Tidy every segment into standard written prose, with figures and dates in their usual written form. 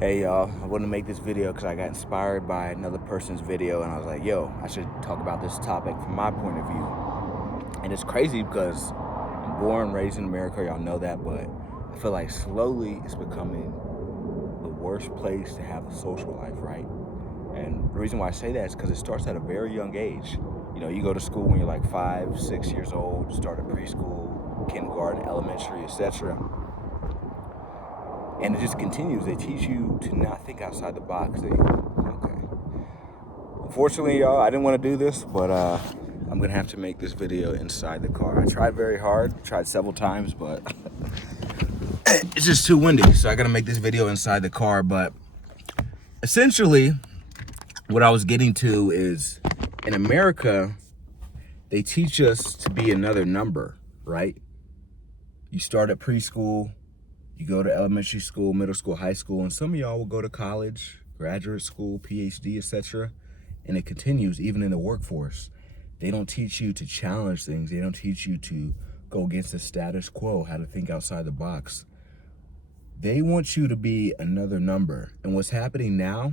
Hey y'all, I wanted to make this video because I got inspired by another person's video and I was like, yo, I should talk about this topic from my point of view. And it's crazy because I'm born, raised in America, y'all know that, but I feel like slowly it's becoming the worst place to have a social life, right? And the reason why I say that is because it starts at a very young age. You know, you go to school when you're like 5, 6 years old, start at preschool, kindergarten, elementary, etc. And it just continues. They teach you to not think outside the box. Okay. Unfortunately, y'all, I didn't want to do this, but I'm gonna have to make this video inside the car. I tried very hard, tried several times, but it's just too windy. So I gotta make this video inside the car. But essentially, what I was getting to is, in America, they teach us to be another number, right? You start at preschool, you go to elementary school, middle school, high school, and some of y'all will go to college, graduate school, PhD, etc. And it continues even in the workforce. They don't teach you to challenge things. They don't teach you to go against the status quo, how to think outside the box. They want you to be another number. And what's happening now,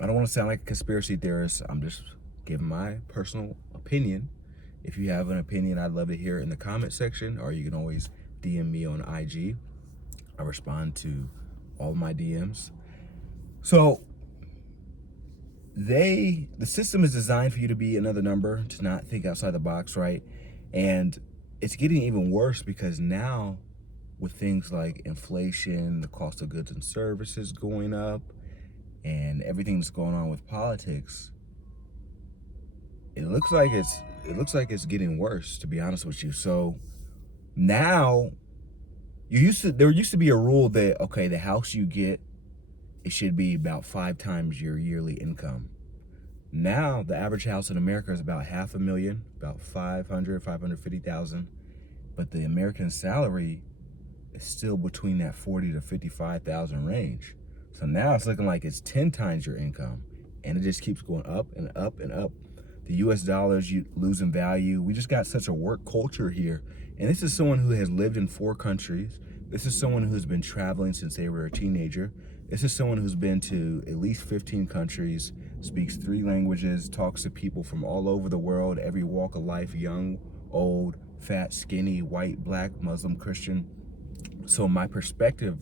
I don't want to sound like a conspiracy theorist. I'm just giving my personal opinion. If you have an opinion, I'd love to hear it in the comment section, or you can always DM me on IG. I respond to all my DMs. So the system is designed for you to be another number, to not think outside the box, right? And it's getting even worse because now with things like inflation, the cost of goods and services going up, and everything that's going on with politics, it looks like it's getting worse, to be honest with you. So now there used to be a rule that, okay, the house you get, it should be about 5 times your yearly income. Now the average house in America is about $500,000, about 550,000, but the American salary is still between that 40 to 55,000 range. So now it's looking like it's 10 times your income, and it just keeps going up and up and up. The US dollar is losing value. We just got such a work culture here. And this is someone who has lived in 4 countries. This is someone who's been traveling since they were a teenager. This is someone who's been to at least 15 countries, speaks 3 languages, talks to people from all over the world, every walk of life, young, old, fat, skinny, white, black, Muslim, Christian. So my perspective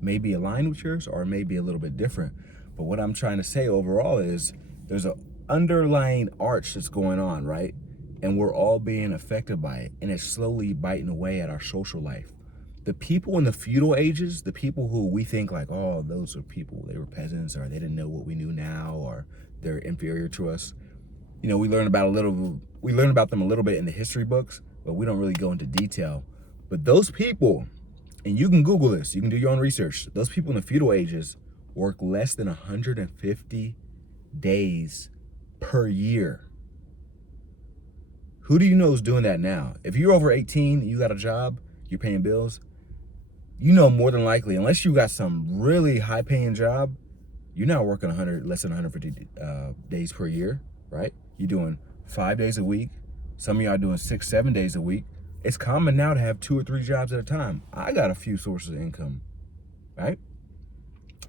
may be aligned with yours or may be a little bit different. But what I'm trying to say overall is there's an underlying arch that's going on, right? And we're all being affected by it. And it's slowly biting away at our social life. The people in the feudal ages, the people who we think like, oh, those are people, they were peasants, or they didn't know what we knew now, or they're inferior to us. You know, we learn about them a little bit in the history books, but we don't really go into detail. But those people, and you can Google this, you can do your own research. Those people in the feudal ages work less than 150 days per year. Who do you know is doing that now? If you're over 18, you got a job, you're paying bills, you know more than likely, unless you got some really high-paying job, you're not working less than 150 days per year, right? You're doing 5 days a week. Some of y'all are doing 6, 7 days a week. It's common now to have 2 or 3 jobs at a time. I got a few sources of income, right?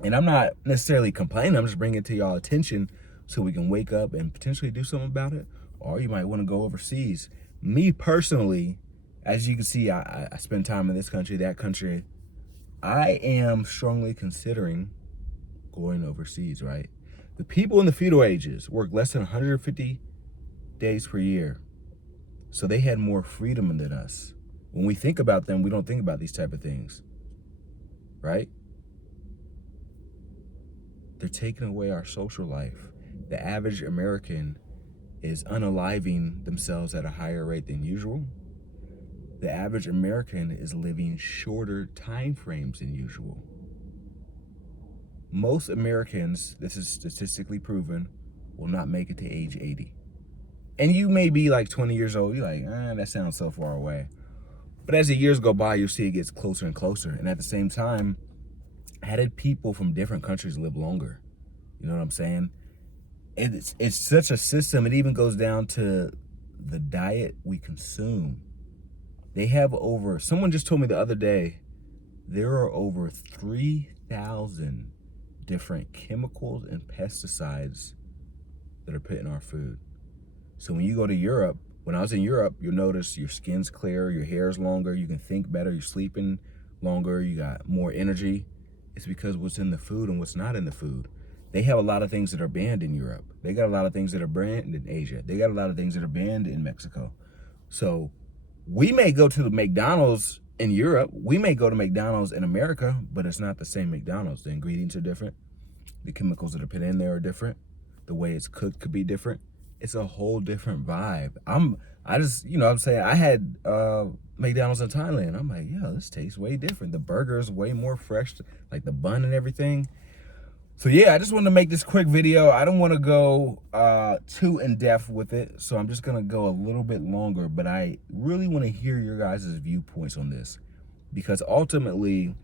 And I'm not necessarily complaining. I'm just bringing it to y'all attention so we can wake up and potentially do something about it. Or you might want to go overseas. Me personally, as you can see, I spend time in this country, that country. I am strongly considering going overseas, right? The people in the feudal ages worked less than 150 days per year. So they had more freedom than us. When we think about them, we don't think about these type of things, right? They're taking away our social life. The average American is unaliving themselves at a higher rate than usual. The average American is living shorter time frames than usual. Most Americans, this is statistically proven, will not make it to age 80. And you may be like 20 years old, you're like, that sounds so far away. But as the years go by, you'll see it gets closer and closer. And at the same time, how did people from different countries live longer? You know what I'm saying? It's such a system. It even goes down to the diet we consume. They have someone just told me the other day, there are over 3,000 different chemicals and pesticides that are put in our food. So when you go to Europe, when I was in Europe, you'll notice your skin's clear, your hair's longer, you can think better, you're sleeping longer, you got more energy. It's because what's in the food and what's not in the food. They have a lot of things that are banned in Europe. They got a lot of things that are banned in Asia. They got a lot of things that are banned in Mexico. So we may go to the McDonald's in Europe, we may go to McDonald's in America, but it's not the same McDonald's. The ingredients are different. The chemicals that are put in there are different. The way it's cooked could be different. It's a whole different vibe. I just, you know what I'm saying, I had McDonald's in Thailand. I'm like, yo, this tastes way different. The burger's way more fresh, like the bun and everything. So yeah, I just wanted to make this quick video. I don't want to go too in depth with it, so I'm just gonna go a little bit longer, but I really want to hear your guys' viewpoints on this, because ultimately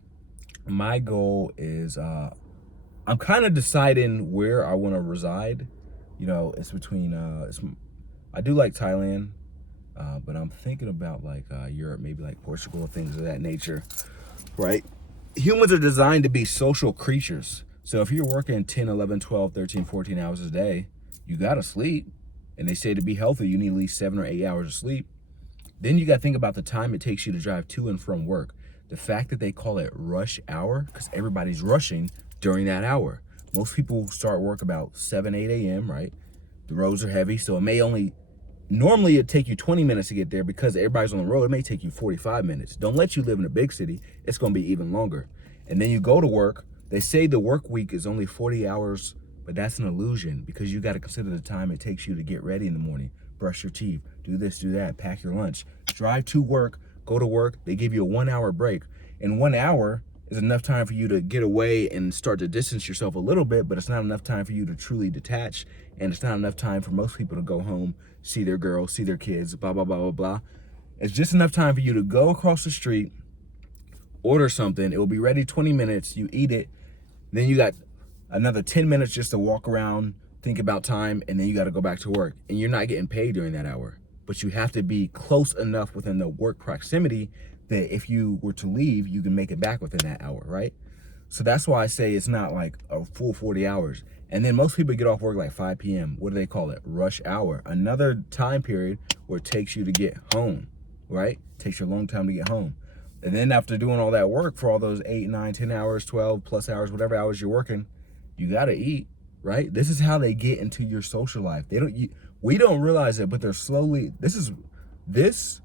my goal is I'm kind of deciding where I want to reside. You know, it's between I do like Thailand, but I'm thinking about like Europe, maybe like Portugal, things of that nature, right? Humans are designed to be social creatures. So if you're working 10, 11, 12, 13, 14 hours a day, you got to sleep. And they say to be healthy, you need at least 7 or 8 hours of sleep. Then you got to think about the time it takes you to drive to and from work. The fact that they call it rush hour, because everybody's rushing during that hour. Most people start work about 7, 8 a.m., right? The roads are heavy, so it may only, normally it'd take you 20 minutes to get there. Because everybody's on the road, it may take you 45 minutes. Don't let you live in a big city. It's going to be even longer. And then you go to work. They say the work week is only 40 hours, but that's an illusion, because you got to consider the time it takes you to get ready in the morning, brush your teeth, do this, do that, pack your lunch, drive to work, go to work. They give you a 1 hour break. And 1 hour is enough time for you to get away and start to distance yourself a little bit, but it's not enough time for you to truly detach. And it's not enough time for most people to go home, see their girl, see their kids, blah, blah, blah, blah, blah. It's just enough time for you to go across the street, order something. It will be ready 20 minutes. You eat it. Then you got another 10 minutes just to walk around, think about time, and then you got to go back to work. And you're not getting paid during that hour. But you have to be close enough within the work proximity that if you were to leave, you can make it back within that hour, right? So that's why I say it's not like a full 40 hours. And then most people get off work like 5 p.m. What do they call it? Rush hour. Another time period where it takes you to get home, right? It takes you a long time to get home. And then after doing all that work for all those 8, 9, 10 hours, 12 plus hours, whatever hours you're working, you got to eat, right? This is how they get into your social life. We don't realize it, but they're slowly, this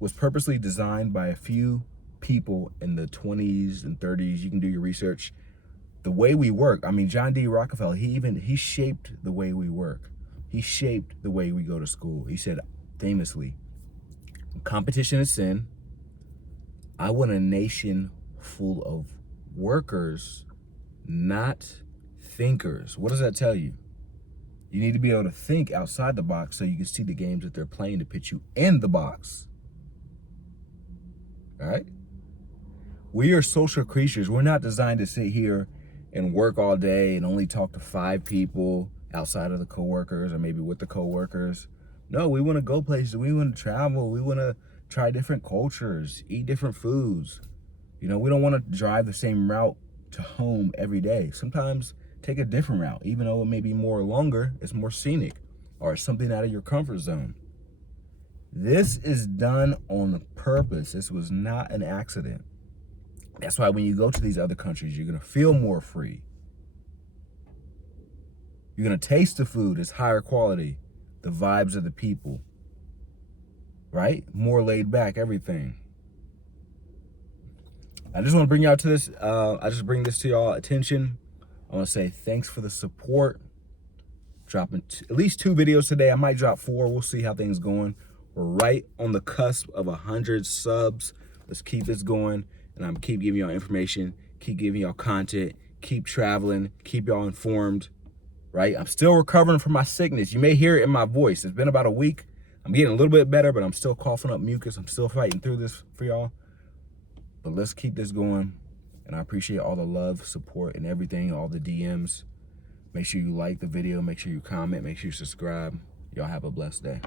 was purposely designed by a few people in the 20s and 30s. You can do your research. The way we work, I mean, John D. Rockefeller, he shaped the way we work. He shaped the way we go to school. He said famously, competition is sin. I want a nation full of workers, not thinkers. What does that tell you? You need to be able to think outside the box so you can see the games that they're playing to put you in the box. All right? We are social creatures. We're not designed to sit here and work all day and only talk to 5 people outside of the coworkers or maybe with the coworkers. No, we want to go places. We want to travel. We want to try different cultures, eat different foods. You know, we don't want to drive the same route to home every day. Sometimes take a different route, even though it may be more longer, it's more scenic or something out of your comfort zone. This is done on purpose. This was not an accident. That's why when you go to these other countries, you're going to feel more free. You're going to taste the food. It's higher quality. The vibes of the people. Right? More laid back, everything. I just want to bring y'all to this. I just bring this to y'all attention. I want to say thanks for the support. Dropping at least 2 videos today. I might drop 4. We'll see how things going. We're right on the cusp of 100 subs. Let's keep this going. And I'm keep giving y'all information. Keep giving y'all content. Keep traveling. Keep y'all informed. Right? I'm still recovering from my sickness. You may hear it in my voice. It's been about a week. I'm getting a little bit better, but I'm still coughing up mucus. I'm still fighting through this for y'all. But let's keep this going. And I appreciate all the love, support, and everything, all the DMs. Make sure you like the video. Make sure you comment. Make sure you subscribe. Y'all have a blessed day.